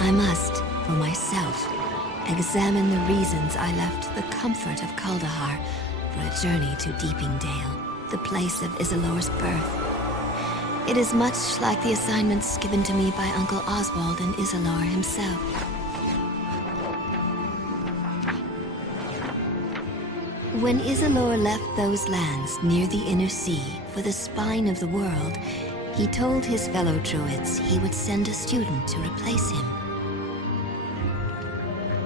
I must, for myself, examine the reasons I left the comfort of Kaldahar for a journey to Deeping Dale, the place of Isilor's birth. It is much like the assignments given to me by Uncle Oswald and Isilor himself. When Isilor left those lands near the Inner Sea for the spine of the world, he told his fellow Druids he would send a student to replace him.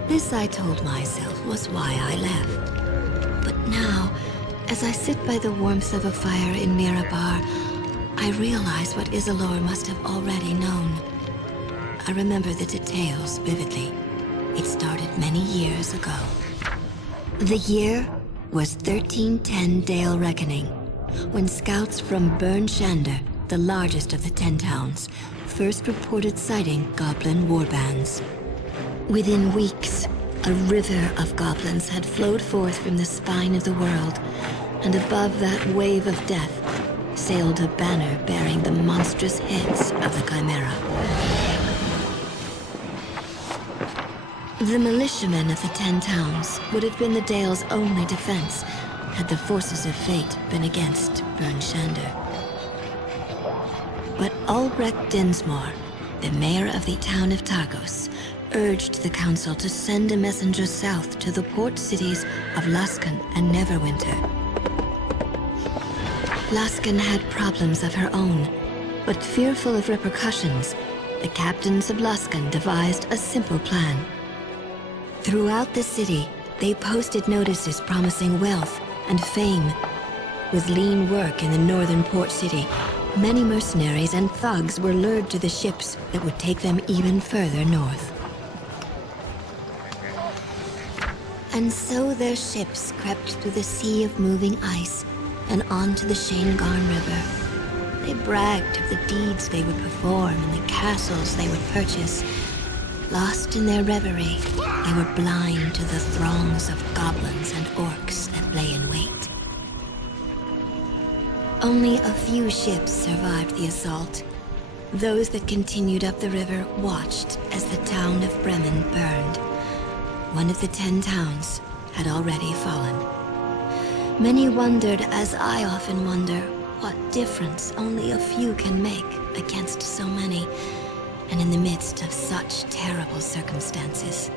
This, I told myself, was why I left. But now, as I sit by the warmth of a fire in Mirabar, I realize what Isilor must have already known. I remember the details vividly. It started many years ago. The year was 1310 Dale Reckoning, when scouts from Burn Shander, the largest of the 10 towns, first reported sighting goblin warbands. Within weeks, a river of goblins had flowed forth from the spine of the world, and above that wave of death sailed a banner bearing the monstrous heads of the Chimera. The militiamen of the 10 towns would have been the Dale's only defense had the forces of fate been against Burn Shander. But Albrecht Dinsmore, the mayor of the town of Targos, urged the council to send a messenger south to the port cities of Luskan and Neverwinter. Luskan had problems of her own, but fearful of repercussions, the captains of Luskan devised a simple plan. Throughout the city, they posted notices promising wealth and fame. With lean work in the northern port city, many mercenaries and thugs were lured to the ships that would take them even further north. And so their ships crept through the sea of moving ice and onto the Shanegarn River. They bragged of the deeds they would perform and the castles they would purchase. Lost in their reverie, they were blind to the throngs of goblins and orcs that lay in wait. Only a few ships survived the assault. Those that continued up the river watched as the town of Bremen burned. One of the 10 towns had already fallen. Many wondered, as I often wonder, what difference only a few can make against so many, and in the midst of such terrible circumstances.